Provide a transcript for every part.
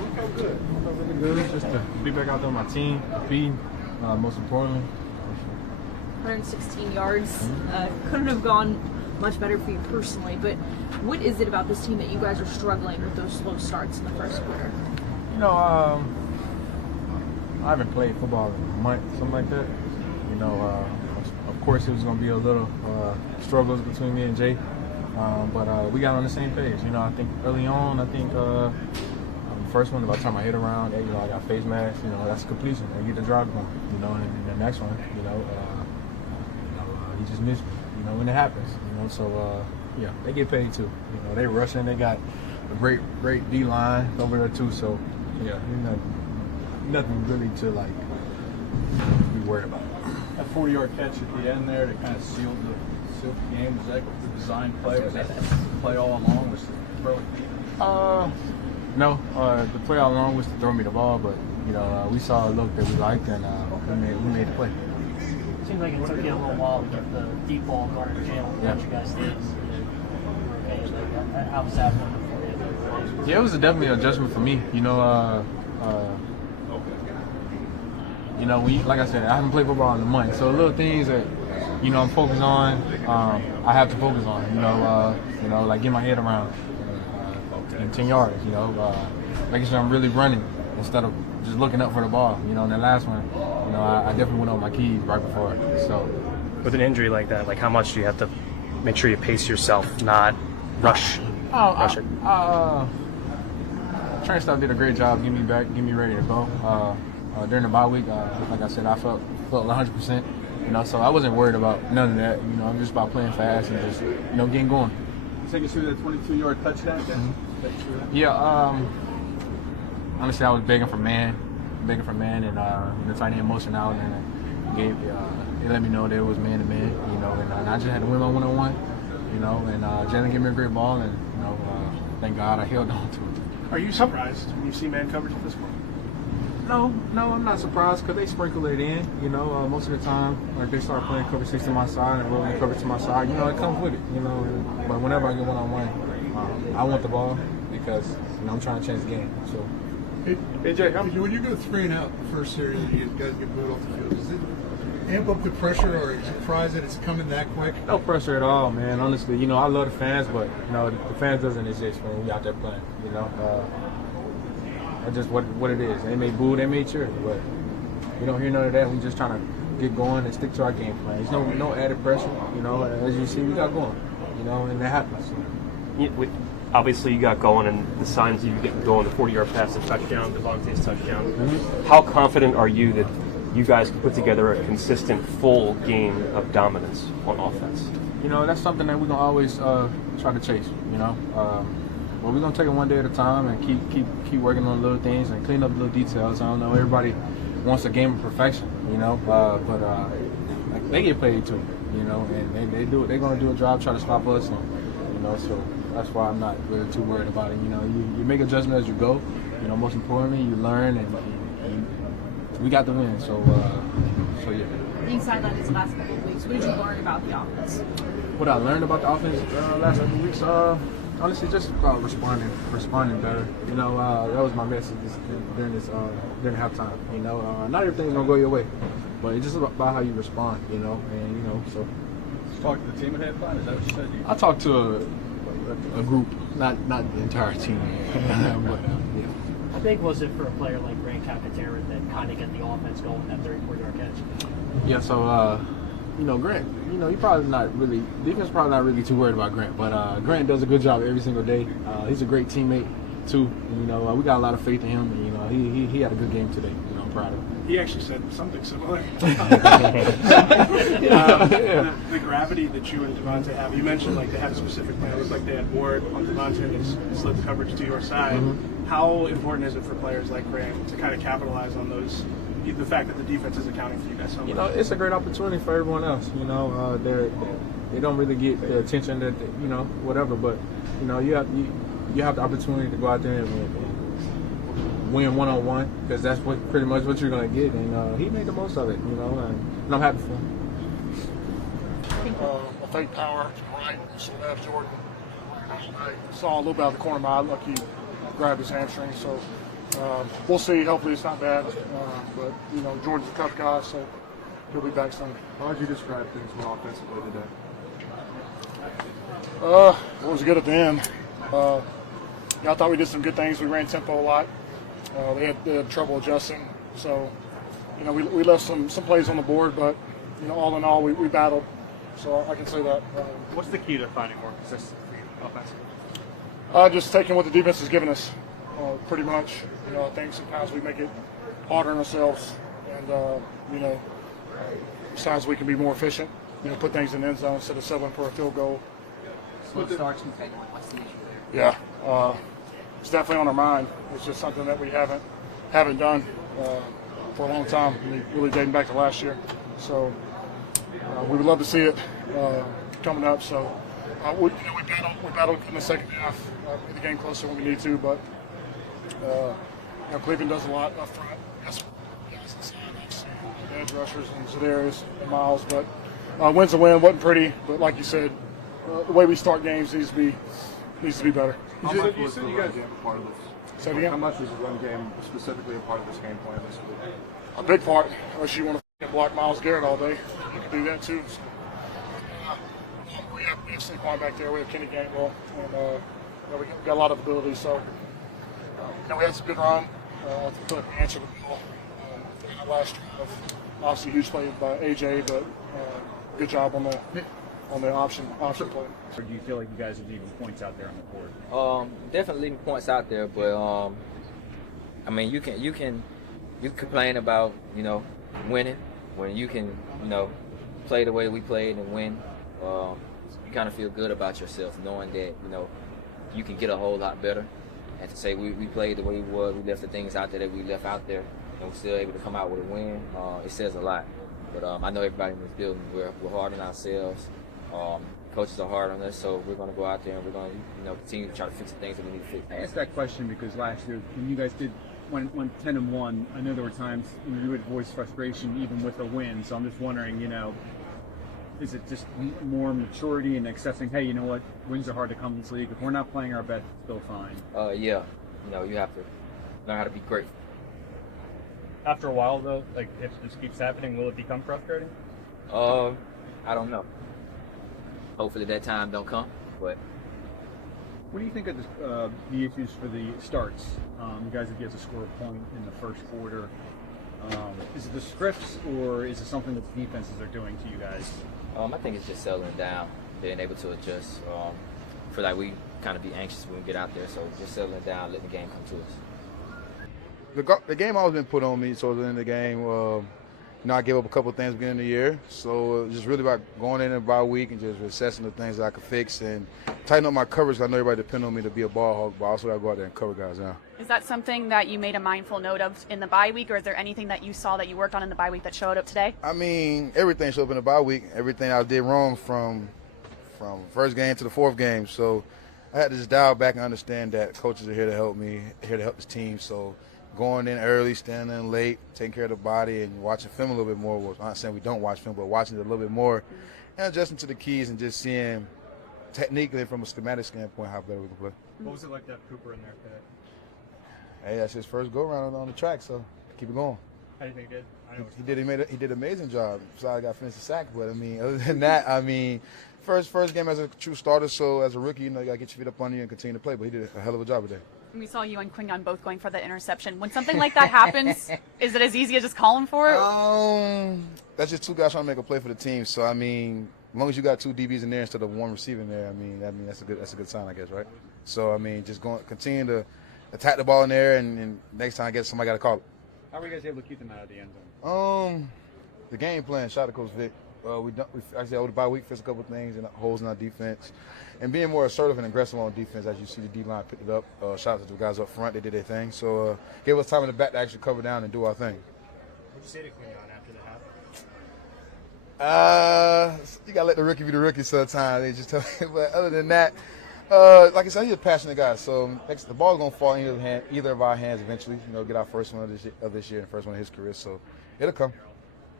It felt good. It felt really good just to be back out there with my team, compete, most importantly. 116 yards. Couldn't have gone much better for you personally, but what is it about this team that you guys are struggling with those slow starts in the first quarter? You know, I haven't played football in a month, something like that. You know, of course it was going to be a little struggles between me and Jay, but we got on the same page. You know, I think early on, the first one, by the time I hit around, you know, I got face mask. You know, that's completion. I get the drive going. You know, and the next one, you know, he just missed me. You know, when it happens. You know, so yeah, they get paid too. You know, they rushing. They got a great D line over there too. So yeah, nothing really to like be worried about. That 40-yard catch at the end there that kind of sealed the game. Was that the design play? Was that the play all along? Was to throw it? No. The play all along was to throw me the ball, but you know we saw a look that we liked and we made the play. Seemed like it took you a little while to get the deep ball guarded Jalen. What you guys did. How was that one for you? Yeah, it was definitely an adjustment for me. You know, like I said, I haven't played football in a month, so little things that you know I'm focused on, I have to focus on. You know, like get my head around in 10 yards. You know, making sure I'm really running instead of just looking up for the ball. You know, in the last one, you know, I definitely went on my keys right before it. So, with an injury like that, like how much do you have to make sure you pace yourself, not rush it? Training staff did a great job getting me back, getting me ready to go. During the bye week, like I said, I felt 100%. You know, so I wasn't worried about none of that. You know, I'm just about playing fast and just getting going. Take us through that 22-yard touchdown. Yeah. Honestly, I was begging for man, and the tight end motion out, and they let me know that it was man to man. You know, and I just had to win my one-on-one. You know, and Jalen gave me a great ball, and you know, thank God I held on to it. Are you surprised when you see man coverage at this point? No, I'm not surprised because they sprinkle it in. You know, most of the time, like they start playing cover 6 to my side and rolling cover to my side. You know, it comes with it. You know, but whenever I get one-on-one, I want the ball because you know I'm trying to change the game. So, hey Jay, when you go 3 and out the first series and you guys get booed off the field, does it amp up the pressure, or are you surprised that it's coming that quick? No pressure at all, man. Honestly, you know, I love the fans, but you know, the fans doesn't exist when we out there playing. You know. That's just what it is. They may boo, they may cheer, but we don't hear none of that. We just trying to get going and stick to our game plan. There's no added pressure. You know, as you see, we got going. You know, and that happens. Obviously, you got going, and the signs you get going, the 40-yard pass, the touchdown, DeVonta's touchdown. Mm-hmm. How confident are you that you guys can put together a consistent full game of dominance on offense? You know, that's something that we're gonna always try to chase. You know. Well, we're gonna take it one day at a time and keep working on little things and clean up little details. I don't know. Everybody wants a game of perfection, you know, but like, they get paid too, you know, and they do it. They're gonna do a job trying to stop us, and you know, so that's why I'm not really too worried about it. You know, you make adjustments as you go. You know, most importantly, you learn, and we got the win. So yeah. Being sidelined these last couple of weeks, what did you learn about the offense? What I learned about the offense last couple of weeks. Honestly, just about responding better. You know, that was my message during halftime. You know, not everything's gonna go your way, but it's just about how you respond. You know, and you know, so. Did you talk to the team at halftime? Is that what you said? I talked to a group, not the entire team. But yeah. How big was it for a player like Grant Calcaterra that kind of get the offense going, that 34-yard catch? Yeah. So. You know, Grant, you know, defense probably not really too worried about Grant, but Grant does a good job every single day. He's a great teammate, too. And, you know, we got a lot of faith in him, and, you know, he had a good game today. You know, I'm proud of him. He actually said something similar. Yeah. The gravity that you and DeVonta have, you mentioned, like, they had a specific plan. It was like they had Ward on DeVonta and slid the coverage to your side. Mm-hmm. How important is it for players like Grant to kind of capitalize on those, the fact that the defense is accounting for you guys so much? You know, it's a great opportunity for everyone else. You know, they don't really get the attention that you know, whatever. But you know, you have the opportunity to go out there and win one-on-one because that's pretty much what you're gonna get. And he made the most of it. You know, and I'm happy for him. I think power right, so left Jordan. I saw a little bit out of the corner of my eye. Lucky grabbed his hamstring. So we'll see. Hopefully it's not bad. But Jordan's a tough guy, so he'll be back soon. How would you describe things offensively today? It was good at the end. I thought we did some good things. We ran tempo a lot. They had trouble adjusting. So, we left some plays on the board, but, all in all, we battled. So I can say that. What's the key to finding more consistency offensively? Just taking what the defense has given us, pretty much. I think sometimes we make it harder on ourselves. And, besides we can be more efficient, put things in the end zone instead of settling for a field goal. Slow starts from Quinyon. What's the issue there? Yeah, it's definitely on our mind. It's just something that we haven't done for a long time, really dating back to last year. So we would love to see it coming up. So we battled in the second half, get the game closer when we need to. But Cleveland does a lot up front. Yes, edge rushers and Zadarius and Miles. But win's a win. Wasn't pretty, but like you said, the way we start games needs to be better. How much was the run game a part of this? Say it again? How much was the run game specifically a part of this game plan this week? A big part. Unless you want to block Myles Garrett all day, you can do that too. So, we have Saquon back there. We have Kenny Gainwell, and we got a lot of ability. So we had some good run. To answer the ball last drive. Obviously, huge play by AJ, but good job on the option play. Or do you feel like you guys are leaving points out there on the board? Definitely leaving points out there, but I mean, you can complain about winning when you can play the way we played and win. You kind of feel good about yourself knowing that you can get a whole lot better. And to say we played the way we were, we left the things out there that we left out there, and we're still able to come out with a win. It says a lot. But I know everybody in this building, we're hard on ourselves. Coaches are hard on us, so we're going to go out there and we're going to continue to try to fix the things that we need to fix. I asked that question because last year when you guys went 10-1, I know there were times you would voice frustration even with a win. So I'm just wondering, is it just more maturity and accepting, hey, you know what, wins are hard to come in this league. If we're not playing our best, it's still fine. Yeah, you have to learn how to be grateful. After a while, though, like if this keeps happening, will it become frustrating? I don't know. Hopefully that time don't come, but. What do you think of the issues for the starts? You guys have yet to score a point in the first quarter. Is it the scripts, or is it something that the defenses are doing to you guys? I think it's just settling down, being able to adjust. Feel like we kind of be anxious when we get out there, so just settling down, letting the game come to us. The game always been put on me towards the end of the game. I gave up a couple of things beginning of the year, so just really about going in bye week and just assessing the things that I could fix and tighten up my coverage. I know everybody depend on me to be a ball hawk, but I also got to go out there and cover guys now. Is that something that you made a mindful note of in the bye week, or is there anything that you saw that you worked on in the bye week that showed up today? I mean, everything showed up in the bye week. Everything I did wrong from first game to the fourth game. So I had to just dial back and understand that coaches are here to help me, here to help this team. So going in early, standing in late, taking care of the body, and watching film a little bit more. Well, I'm not saying we don't watch film, but watching it a little bit more and adjusting to the keys and just seeing technically from a schematic standpoint how better we can play. What was it like to have Cooper in there today? Hey, that's his first go-around on the track, so keep it going. How do you think he did? He did an amazing job. Sorry I got finished the sack, but I mean, other than that, I mean, first game as a true starter, so as a rookie, you got to get your feet up on you and continue to play, but he did a hell of a job today. We saw you and Quinyon both going for the interception. When something like that happens, is it as easy as just calling for it? That's just two guys trying to make a play for the team, so I mean, as long as you got two DBs in there instead of one receiver in there, I mean that's a good sign, I guess, right? So I mean, just continue to attack the ball in there, and next time I guess somebody got to call it. How were you guys able to keep them out of the end zone? The game plan, shout out to Coach Vic. We actually over the bye week fixed a couple of things and holes in our defense, and being more assertive and aggressive on defense. As you see, the D line picked it up. Shout out to the guys up front; they did their thing. So gave us time in the back to actually cover down and do our thing. What'd you say to Quinyon after the half? You gotta let the rookie be the rookie sometimes. They just tell me. But other than that, like I said, he's a passionate guy. So the ball's gonna fall in either of our hands eventually. Get our first one of this year and first one of his career. So it'll come.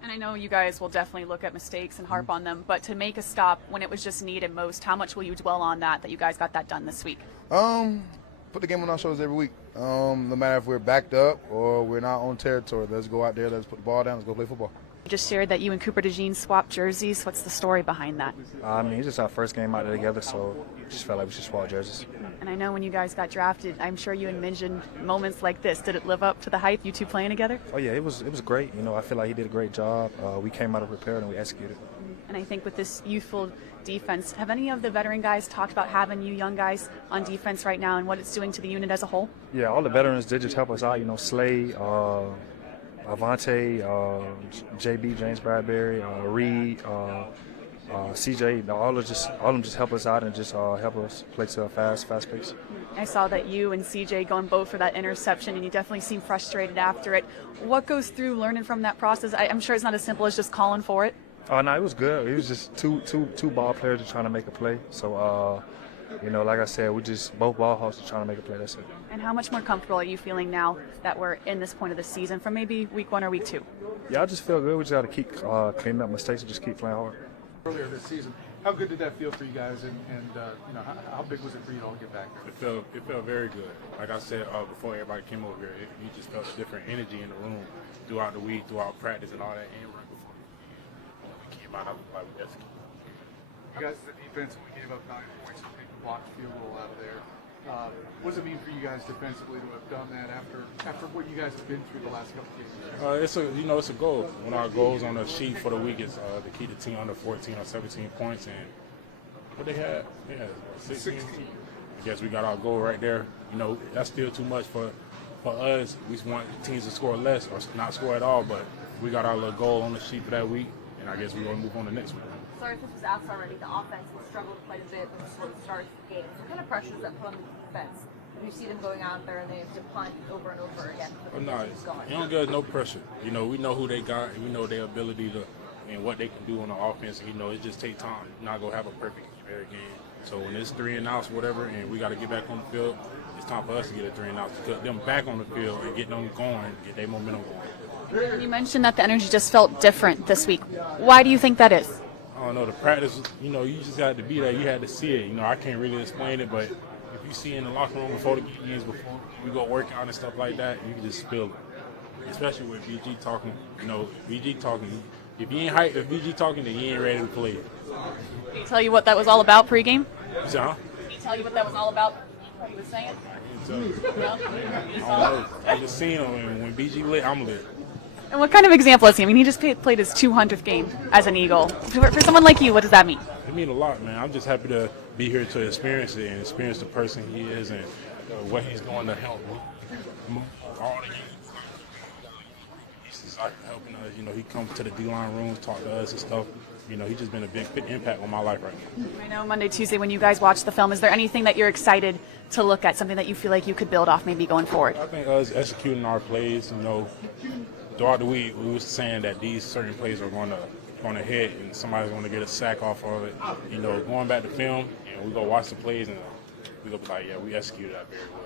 And I know you guys will definitely look at mistakes and harp on them, but to make a stop when it was just needed most, how much will you dwell on that you guys got that done this week? put the game on our shoulders every week. No matter if we're backed up or we're not on territory, let's go out there, let's put the ball down, let's go play football. You just shared that you and Cooper DeJean swapped jerseys. What's the story behind that? I mean, it's just our first game out there together, so just felt like we should swap jerseys. And I know when you guys got drafted, I'm sure you envisioned moments like this. Did it live up to the hype, you two playing together? Oh yeah, it was great. You know, I feel like he did a great job. We came out of prepared and we executed. And I think with this youthful defense, have any of the veteran guys talked about having you young guys on defense right now and what it's doing to the unit as a whole? Yeah, all the veterans did just help us out. You know, Slay, Avante, JB, James Bradbury, Reed, CJ, all of them just help us out and just help us play to a fast pace. I saw that you and CJ going both for that interception, and you definitely seem frustrated after it. What goes through learning from that process? I'm sure it's not as simple as just calling for it. Oh no, it was good. It was just two ball players trying to make a play. So, you know, like I said, we just both ball hawks trying to make a play. That's it. And how much more comfortable are you feeling now that we're in this point of the season from maybe week 1 or week 2? Yeah, I just feel good. We just got to keep cleaning up mistakes and just keep playing hard. Earlier this season, how good did that feel for you guys, and you know, how big was it for you to all get back there? It felt very good. Like I said before everybody came over here, you just felt a different energy in the room throughout the week, throughout practice and all that, and right before we came out like we executed. You guys, the defense, we gave up 9 points, we blocked field goal out of there. What does it mean for you guys defensively to have done that after what you guys have been through the last couple of games? It's a goal. One of our goals on the sheet for the week is to keep the team under 14 or 17 points, and what they had, 16. I guess we got our goal right there. You know, that's still too much for us. We want teams to score less or not score at all, but we got our little goal on the sheet for that week, and I guess we're going to move on to the next one. Sorry if this was asked already, the offense will struggle quite a bit with slow starts of games. What kind of pressure does that put on the defense? You see them going out there and they have to punt over and over again. No, you don't give us no pressure. You know, we know who they got, and we know their ability to and what they can do on the offense. And, you know, it just takes time. You're not going to have a perfect every game. So when it's 3 and outs, whatever, and we got to get back on the field, it's time for us to get a 3 and outs, to get them back on the field and get them going, get their momentum going. You mentioned that the energy just felt different this week. Why do you think that is? I don't know, the practice, you know, you just had to be there. You had to see it. You know, I can't really explain it, but if you see in the locker room before the games, before we go work out and stuff like that, you can just feel it. Especially with VG talking. You know, VG talking. If you ain't hyped, if VG talking, then you ain't ready to play. Did he tell you what that was all about pregame? Huh? Did he tell you what that was all about? What he was saying? No? I don't know. I just seen him, and when BG lit, I'm lit. And what kind of example is he? I mean, he just played his 200th game as an Eagle. For someone like you, what does that mean? It means a lot, man. I'm just happy to be here to experience it and experience the person he is and what he's going to help move all the pieces helping us. You know, he comes to the D-line rooms, talk to us and stuff. You know, he's just been a big impact on my life right now. I know Monday, Tuesday, when you guys watch the film, is there anything that you're excited to look at, something that you feel like you could build off maybe going forward? I think us executing our plays, you know, throughout the week, we were saying that these certain plays are going to hit and somebody's going to get a sack off of it. You know, going back to film, and we go watch the plays and we go be like, yeah, we executed that very well.